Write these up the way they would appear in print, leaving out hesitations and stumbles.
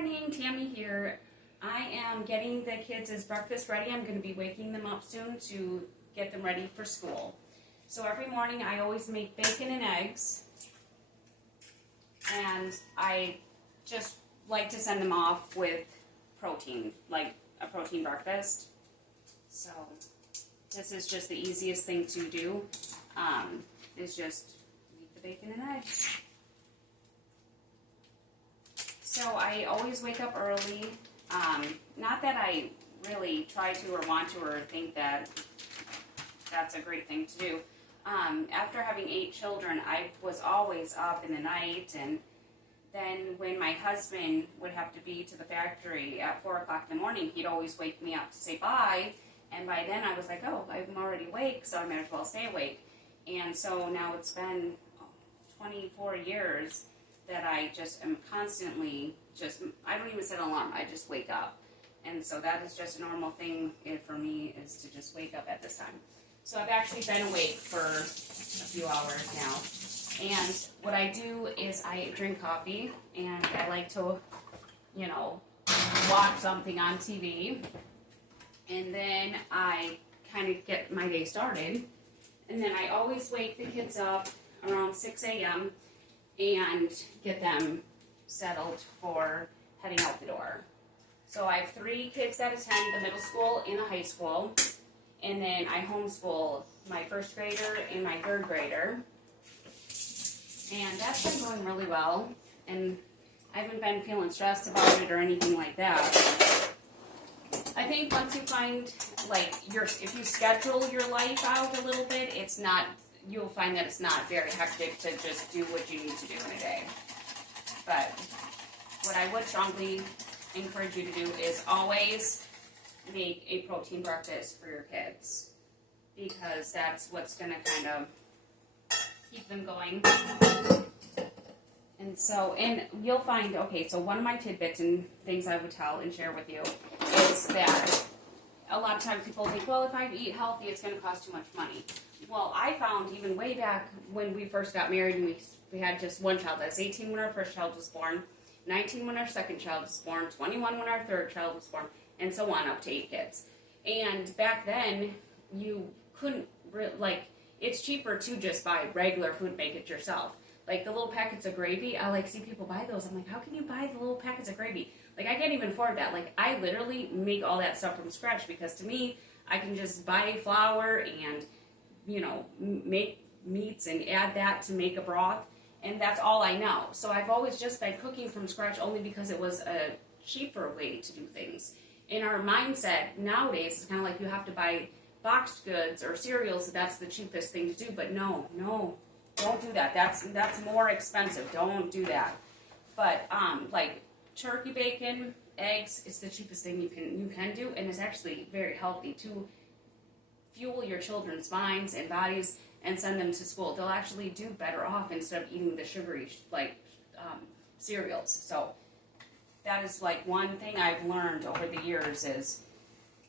morning, Tammy here. I am getting the kids' breakfast ready. I'm going to be waking them up soon to get them ready for school. So every morning I always make bacon and eggs, and I just like to send them off with protein, like a protein breakfast. So this is just the easiest thing to do, is just eat the bacon and eggs. So I always wake up early. Not that I really try to or want to or think that that's a great thing to do. After having 8 children, I was always up in the night, and then when my husband would have to be to the factory at 4 o'clock in the morning, he'd always wake me up to say bye, and by then I was like, oh, I'm already awake, so I might as well stay awake. And so now it's been 24 years that I just am constantly I don't even set an alarm, I just wake up. And so that is just a normal thing for me, is to just wake up at this time. So I've actually been awake for a few hours now. And what I do is I drink coffee, and I like to, watch something on TV. And then I kind of get my day started. And then I always wake the kids up around 6 a.m. and get them settled for heading out the door. So I have 3 kids that attend the middle school and the high school, and then I homeschool my 1st grader and my 3rd grader, and that's been going really well, and I haven't been feeling stressed about it or anything like that. I think once you find, if you schedule your life out a little bit, you'll find that it's not very hectic to just do what you need to do in a day. But what I would strongly encourage you to do is always make a protein breakfast for your kids, because that's what's going to kind of keep them going. And you'll find, so one of my tidbits and things I would tell and share with you is that a lot of times people think, well, if I eat healthy, it's going to cost too much money. Well, I found even way back when we first got married and we had just one child. I was 18 when our first child was born, 19 when our second child was born, 21 when our 3rd child was born, and so on up to 8 kids. And back then, you couldn't, it's cheaper to just buy regular food, make it yourself. Like the little packets of gravy, I see people buy those. I'm like, how can you buy the little packets of gravy? I can't even afford that. I literally make all that stuff from scratch, because to me, I can just buy flour and, make meats and add that to make a broth, and that's all I know. So I've always just been cooking from scratch only because it was a cheaper way to do things. In our mindset nowadays, it's kind of like you have to buy boxed goods or cereals, so that's the cheapest thing to do. But no, don't do that. That's more expensive. Don't do that. But turkey bacon, eggs is the cheapest thing you can do, and it's actually very healthy to fuel your children's minds and bodies and send them to school. They'll actually do better off instead of eating the sugary cereals. So that is one thing I've learned over the years, is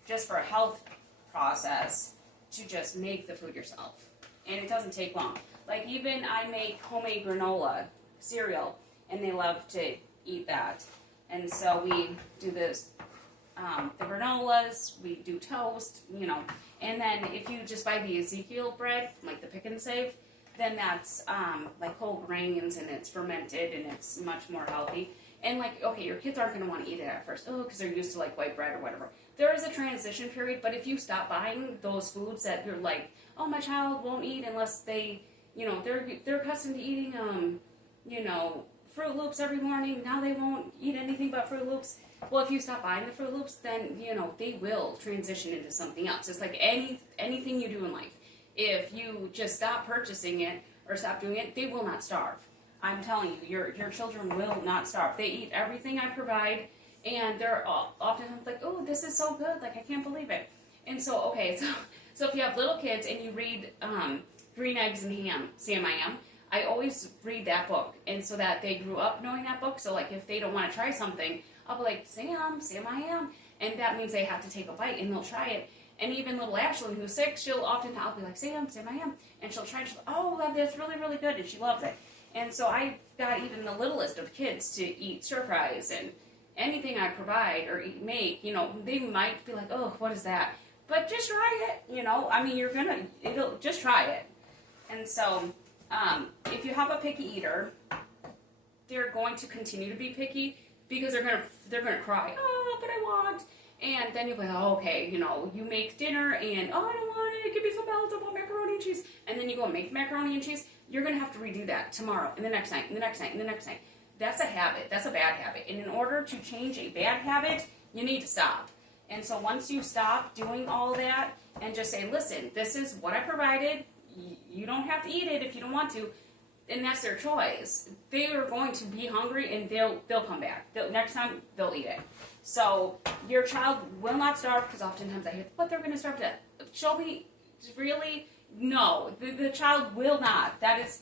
just for a health process to just make the food yourself, and it doesn't take long. Even I make homemade granola cereal, and they love to eat that. And so we do this, the granolas, we do toast, and then if you just buy the Ezekiel bread, the Pick and Save, then that's whole grains, and it's fermented, and it's much more healthy. And your kids aren't going to want to eat it at first, because they're used to white bread or whatever. There is a transition period, but if you stop buying those foods that you're oh, my child won't eat unless they, they're accustomed to eating, Fruit Loops every morning, now they won't eat anything but Fruit Loops. Well, if you stop buying the Fruit Loops, then, they will transition into something else. It's like anything you do in life. If you just stop purchasing it or stop doing it, they will not starve. I'm telling you, your children will not starve. They eat everything I provide, and they're often oh, this is so good, I can't believe it. And so, so if you have little kids and you read Green Eggs and Ham, Sam I Am, I always read that book, and so that they grew up knowing that book. So if they don't want to try something, I'll be like, Sam I Am, and that means they have to take a bite, and they'll try it. And even little Ashlyn, who's 6, I'll be like, Sam I Am, and she'll try, and she'll, oh, that's really, really good, and she loves it. And so I got even the littlest of kids to eat stir fries, and anything I provide or make, they might be like, oh, what is that? But just try it, I mean, just try it. And so, if you have a picky eater, they're going to continue to be picky because they're gonna cry, oh, but I want. And then you're like, oh, okay, you make dinner and, oh, I don't want it, give me some else, I want macaroni and cheese. And then you go and make macaroni and cheese, you're going to have to redo that tomorrow, and the next night, and the next night, and the next night. That's a habit. That's a bad habit. And in order to change a bad habit, you need to stop. And so once you stop doing all that and just say, listen, this is what I provided, you don't have to eat it if you don't want to, and that's their choice. They are going to be hungry and they'll come back. Next time, they'll eat it. So your child will not starve, because oftentimes I hear, but they're going to starve to death. Show me, really? No, the child will not. That's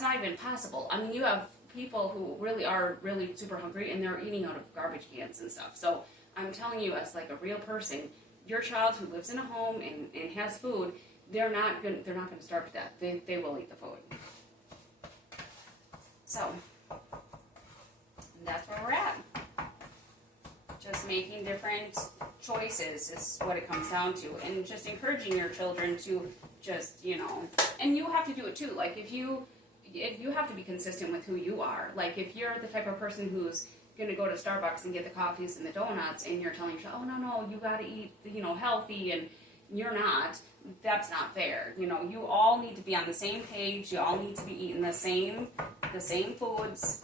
not even possible. I mean, you have people who really are really super hungry and they're eating out of garbage cans and stuff. So I'm telling you, as like a real person, your child who lives in a home and has food, they're not going to starve to death. They will eat the food. So that's where we're at. Just making different choices is what it comes down to, and just encouraging your children to just, and you have to do it too. Like if you have to be consistent with who you are. Like if you're the type of person who's going to go to Starbucks and get the coffees and the donuts, and you're telling your child, oh no, you got to eat, healthy, and you're not. That's not fair. You all need to be on the same page. You all need to be eating the same foods.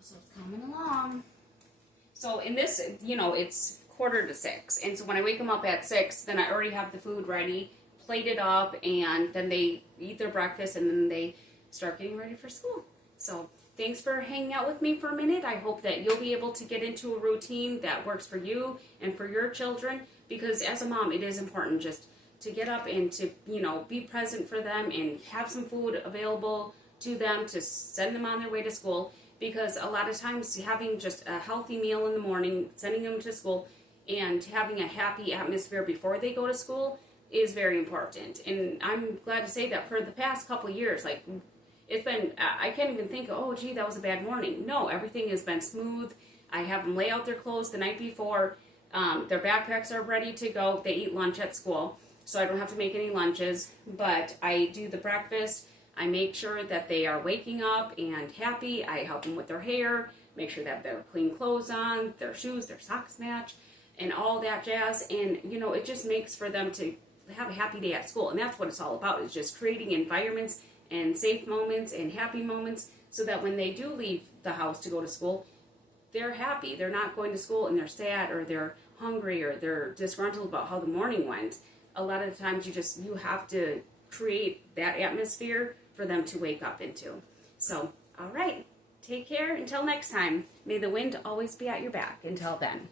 So it's coming along. So in this, it's 5:45. And so when I wake them up at 6, then I already have the food ready, plated up, and then they eat their breakfast, and then they start getting ready for school. So thanks for hanging out with me for a minute. I hope that you'll be able to get into a routine that works for you and for your children, because as a mom, it is important just to get up and to, be present for them and have some food available to them to send them on their way to school. Because a lot of times having just a healthy meal in the morning, sending them to school, and having a happy atmosphere before they go to school is very important. And I'm glad to say that for the past couple of years, like, it's been, I can't even think, oh, gee, that was a bad morning. No, everything has been smooth. I have them lay out their clothes the night before. Their backpacks are ready to go. They eat lunch at school, so I don't have to make any lunches. But I do the breakfast. I make sure that they are waking up and happy. I help them with their hair, make sure that they're clean clothes on, their shoes, their socks match, and all that jazz. And, it just makes for them to have a happy day at school. And that's what it's all about, is just creating environments and safe moments and happy moments so that when they do leave the house to go to school, they're happy. They're not going to school and they're sad or they're hungry or they're disgruntled about how the morning went. A lot of the times you have to create that atmosphere for them to wake up into. So, all right, take care until next time. May the wind always be at your back. Until then.